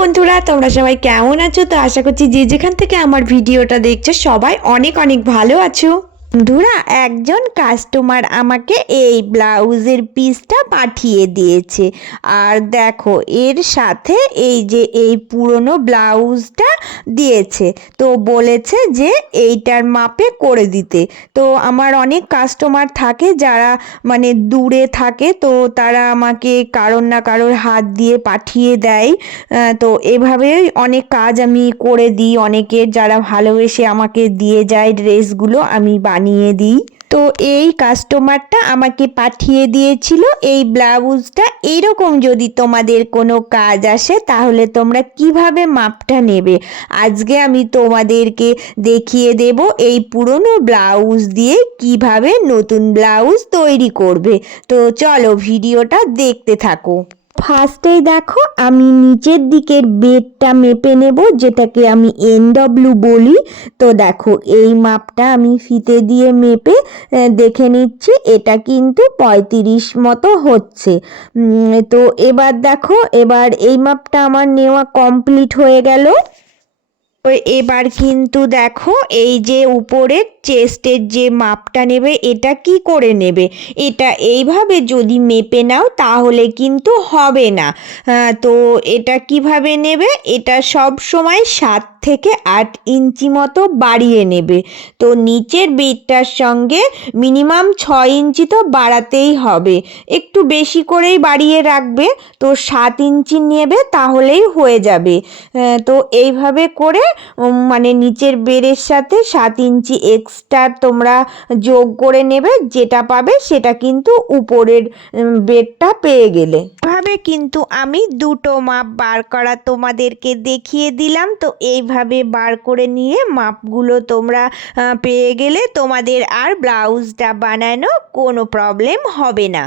বন্ধুরা, তোমরা সবাই কেমন আছো? তো আশা করছি যে যেখান থেকে আমার ভিডিওটা দেখছো সবাই অনেক অনেক ভালো আছো। বন্ধুরা, একজন কাস্টমার আমাকে এই ব্লাউজের পিসটা পাঠিয়ে দিয়েছে। আর দেখো, এর সাথে এই যে এই পুরনো ব্লাউজটা দিয়েছে। তো বলেছে যে এইটার মাপে করে দিতে। তো আমার অনেক কাস্টমার থাকে যারা মানে দূরে থাকে, তো তারা আমাকে কারোর না কারোর হাত দিয়ে পাঠিয়ে দেয়। তো এভাবেই অনেক কাজ আমি করে দিই অনেকের, যারা ভালোবেসে আমাকে দিয়ে যায় ড্রেসগুলো আমি বানিয়ে দিই। তো এই কাস্টমারটা আমাকে পাঠিয়ে দিয়েছিল এই ব্লাউজটা। এইরকম যদি তোমাদের কোনো কাজ আসে তাহলে তোমরা কিভাবে মাপটা নেবে আজকে আমি তোমাদেরকে দেখিয়ে দেব। এই পুরনো ব্লাউজ দিয়ে কিভাবে নতুন ব্লাউজ তৈরি করবে। তো চলো ভিডিওটা দেখতে থাকো। ফার্স্টেই দেখো, আমি নিচের দিকের বেডটা মেপে নেব, যেটাকে আমি NW বলি। তো দেখো, এই মাপটা আমি ফিতে দিয়ে মেপে দেখে নিচ্ছি। এটা কিন্তু 35 মতো হচ্ছে। তো এবার দেখো, এবার এই মাপটা আমার নেওয়া কমপ্লিট হয়ে গেল। তো এবার কিন্তু দেখো, এই যে উপরের চেস্টের যে মাপটা নেবে, এটা কি করে নেবে, এটা এইভাবে যদি মেপে নাও তাহলে কিন্তু হবে না। তো এটা কিভাবে নেবে, এটা সব সময় 7 থেকে 8 ইঞ্চি মতো বাড়িয়ে নেবে। তো নিচের বেডটার সঙ্গে মিনিমাম 6 ইঞ্চি তো বাড়াতেই হবে, একটু বেশি করেই বাড়িয়ে রাখবে। তো 7 ইঞ্চি নেবে তাহলেই হয়ে যাবে। তো এইভাবে করে মানে নিচের বেডের সাথে 7 ইঞ্চি এক্সট্রা তোমরা যোগ করে নেবে, যেটা পাবে সেটা কিন্তু উপরের বেডটা পেয়ে গেলে। এভাবে কিন্তু আমি দুটো মাপ বার করা তোমাদেরকে দেখিয়ে দিলাম। তো এইভাবে বার করে নিয়ে মাপগুলো তোমরা পেয়ে গেলে তোমাদের আর ব্লাউজটা বানানো কোনো প্রবলেম হবে না।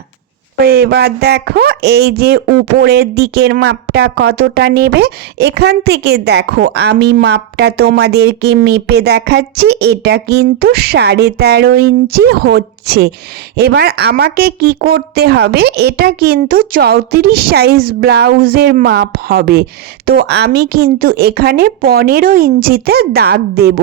এবার দেখো, এই যে উপরের দিকের মাপটা কতটা নেবে, এখান থেকে দেখো আমি মাপটা তোমাদেরকে মেপে দেখাচ্ছি। এটা কিন্তু 13.5 ইঞ্চি হচ্ছে। এবার আমাকে কি করতে হবে, এটা কিন্তু 34 সাইজ ব্লাউজের মাপ হবে। তো আমি কিন্তু এখানে 15 ইঞ্চিতে দাগ দেব।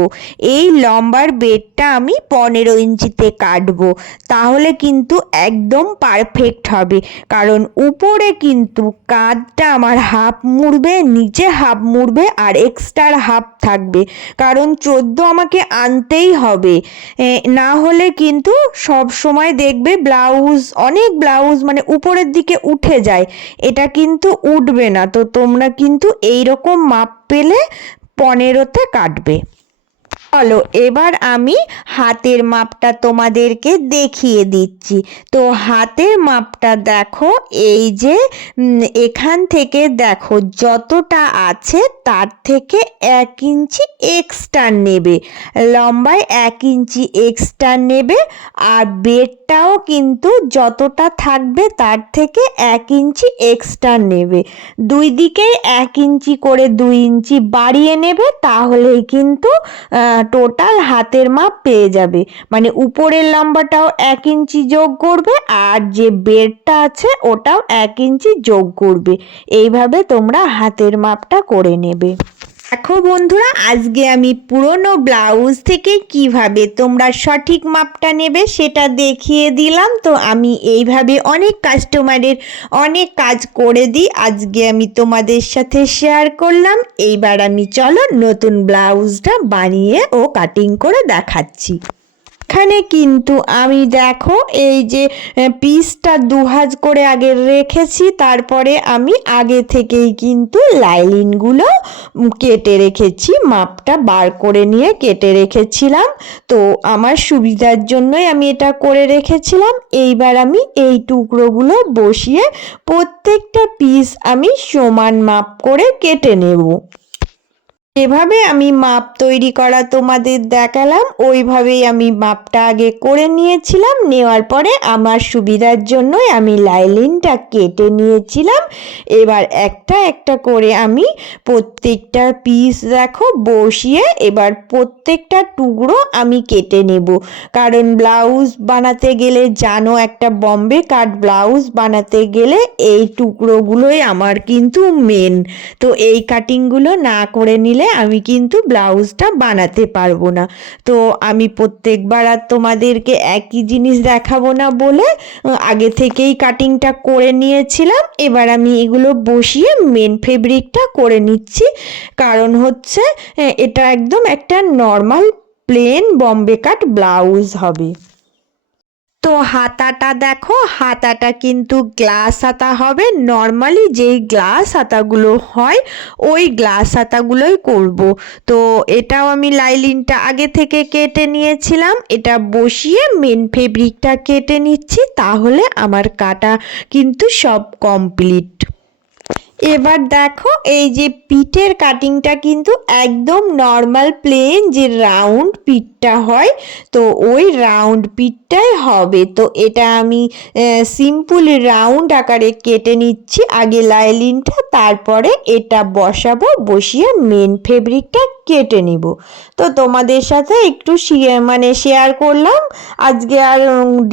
এই লম্বার বেডটা আমি 15 ইঞ্চিতে কাটবো, তাহলে কিন্তু একদম পারফেক্ট হবে। কারণ উপরে কিন্তু কাঁধটা আমার হাফ মুড়বে, নিচে হাফ মুড়বে, আর এক্সট্রা হাফ থাকবে। কারণ 14 আমাকে আনতেই হবে, না হলে কিন্তু সব সময় দেখবে অনেক ব্লাউজ মানে উপরের দিকে উঠে যায়, এটা কিন্তু উঠবে না। তো তোমরা কিন্তু এইরকম মাপ পেলে 15তে কাটবে। চলো এবার আমি হাতের মাপটা তোমাদেরকে দেখিয়ে দিচ্ছি। তো হাতের মাপটা দেখো, এই যে এখান থেকে দেখো যতটা আছে তার থেকে 1 ইঞ্চি এক্সট্রা নেবে, লম্বায় 1 ইঞ্চি এক্সট্রা নেবে। আর বেডটাও কিন্তু যতটা থাকবে তার থেকে 1 ইঞ্চি এক্সট্রা নেবে। দুই দিকেই 1 ইঞ্চি করে 2 ইঞ্চি বাড়িয়ে নেবে, তাহলেই কিন্তু টোটাল হাতের মাপ পেয়ে যাবে। মানে উপরের লম্বাটাও 1 ইঞ্চি যোগ করবে, আর যে বেডটা আছে ওটাও 1 ইঞ্চি যোগ করবে। এইভাবে তোমরা হাতের মাপটা করে নেবে। দেখো বন্ধুরা, আজকে আমি পুরনো ব্লাউজ থেকে কিভাবে তোমরা সঠিক মাপটা নেবে সেটা দেখিয়ে দিলাম। তো আমি এইভাবে অনেক কাস্টমারের অনেক কাজ করে দিই, আজকে আমি তোমাদের সাথে শেয়ার করলাম। এইবার আমি চলো নতুন ব্লাউজটা বানিয়ে ও কাটিং করে দেখাচ্ছি। এখানে কিন্তু আমি দেখো, এই যে পিসটা 2 ভাঁজ করে আগে রেখেছি, তারপরে আমি আগে থেকেই কিন্তু লাইনিংগুলো কেটে রেখেছি, মাপটা বার করে নিয়ে কেটে রেখেছিলাম। তো আমার সুবিধার জন্যই আমি এটা করে রেখেছিলাম। এইবার আমি এই টুকরোগুলো বসিয়ে প্রত্যেকটা পিস আমি সমান মাপ করে কেটে নেব। যেভাবে আমি মাপ তৈরি করা তোমাদের দেখালাম ওইভাবেই আমি মাপটা আগে করে নিয়েছিলাম। নেওয়ার পরে আমার সুবিধার জন্যই আমি লাইলিনটা কেটে নিয়েছিলাম। এবার একটা একটা করে আমি প্রত্যেকটা পিস দেখো বসিয়ে এবার প্রত্যেকটা টুকরো আমি কেটে নেব। কারণ ব্লাউজ বানাতে গেলে জানো, একটা বম্বে কাট ব্লাউজ বানাতে গেলে এই টুকরোগুলোই আমার কিন্তু মেন। তো এই কাটিংগুলো না করে নিলে আমি কিন্তু ব্লাউজটা বানাতে পারবো না। তো আমি প্রত্যেকবার আর তোমাদেরকে একই জিনিস দেখাবো না বলে আগে থেকেই কাটিংটা করে নিয়েছিলাম। এবার আমি এগুলো বসিয়ে মেন ফেব্রিকটা করে নিচ্ছি। কারণ হচ্ছে এটা একদম একটা normal plain Bombay cut blouse হবে। তো হাতাটা দেখো, হাতাটা কিন্তু গ্লাস হাতা হবে। নর্মালি যেই গ্লাস হাতাগুলো হয় ওই গ্লাস হাতাগুলোই করব। তো এটাও আমি লাইলিনটা আগে থেকে কেটে নিয়েছিলাম। এটা বসিয়ে মেন ফেব্রিকটা কেটে নিচ্ছি, তাহলে আমার কাটা কিন্তু সব কমপ্লিট। এবার দেখো এই যে পিঠের কাটিংটা কিন্তু একদম নর্মাল প্লেন যে রাউন্ড পিঠটা হয়, তো ওই রাউন্ড পিঠটাই হবে। তো এটা আমি সিম্পল রাউন্ড আকারে কেটে নিচ্ছি আগে লাইলিনটা, তারপরে এটা বসাবো, বসিয়ে মেন ফেব্রিকটা কেটে নিব। তো তোমাদের সাথে একটু শেয়ার করলাম। আজকে আর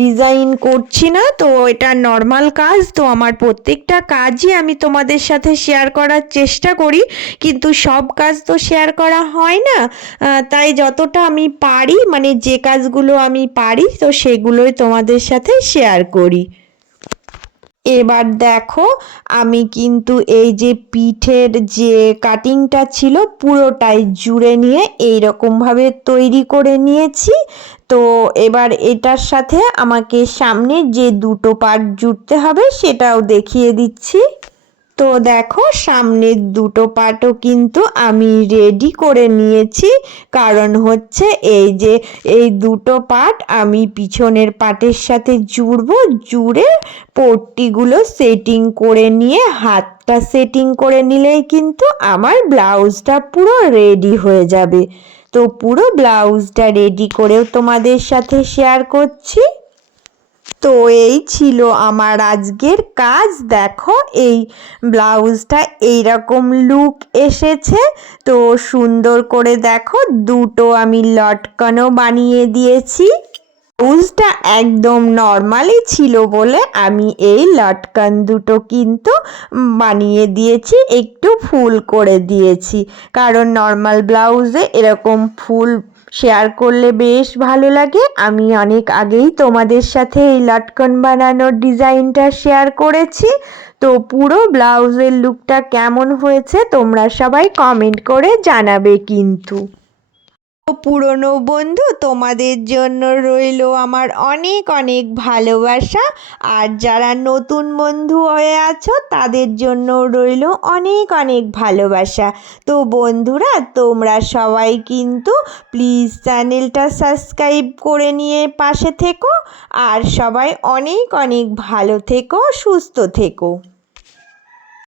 ডিজাইন করছি না, তো এটা নর্মাল কাজ। তো আমার প্রত্যেকটা কাজই আমি তোমাদের সাথে শেয়ার করার চেষ্টা করি, কিন্তু সব কাজ তো শেয়ার করা হয় না। তাই যতটা আমি পারি, মানে যে কাজগুলো আমি পারি, তো সেগুলোই তোমাদের সাথে শেয়ার করি। এবার দেখো আমি কিন্তু এই যে পিঠের যে কাটিংটা ছিল পুরোটাই জুড়ে নিয়ে এইরকমভাবে তৈরি করে নিয়েছি। তো এবার এটার সাথে আমাকে সামনে যে দুটো পার্ট জুড়তে হবে সেটাও দেখিয়ে দিচ্ছি। তো দেখো সামনের দুটো পার্টও কিন্তু আমি রেডি করে নিয়েছি। কারণ হচ্ছে এই যে এই দুটো পার্ট আমি পিছনের পার্টের সাথে জুড়বো, জুড়ে পট্টিগুলো সেটিং করে নিয়ে হাতটা সেটিং করে নিলেই কিন্তু আমার ব্লাউজটা পুরো রেডি হয়ে যাবে। তো পুরো ব্লাউজটা রেডি করেও তোমাদের সাথে শেয়ার করছি। তো এই ছিল আমার আজকের কাজ। দেখো এই ব্লাউজটা এইরকম লুক এসেছে। তো সুন্দর করে দেখো দুটো আমি লটকানও বানিয়ে দিয়েছি। ব্লাউজটা একদম নর্মালি ছিল বলে আমি এই লটকান দুটো কিন্তু বানিয়ে দিয়েছি, একটু ফুল করে দিয়েছি। কারণ নর্মাল ব্লাউজে এরকম ফুল শেয়ার করলে বেশ ভালো লাগে। আমি অনেক আগেই তোমাদের সাথে এই লটকন বানানোর ডিজাইনটা শেয়ার করেছি। তো পুরো ব্লাউজের লুকটা কেমন হয়েছে তোমরা সবাই কমেন্ট করে জানাবে কিন্তু। পুরনো বন্ধু তোমাদের জন্য রইল আমার অনেক অনেক ভালোবাসা, আর যারা নতুন বন্ধু হয়ে আছো তাদের জন্য রইল অনেক অনেক ভালোবাসা। তো বন্ধুরা তোমরা সবাই কিন্তু প্লিজ চ্যানেলটা সাবস্ক্রাইব করে নিয়ে পাশে থেকো, আর সবাই অনেক অনেক ভালো থেকো, সুস্থ থেকো।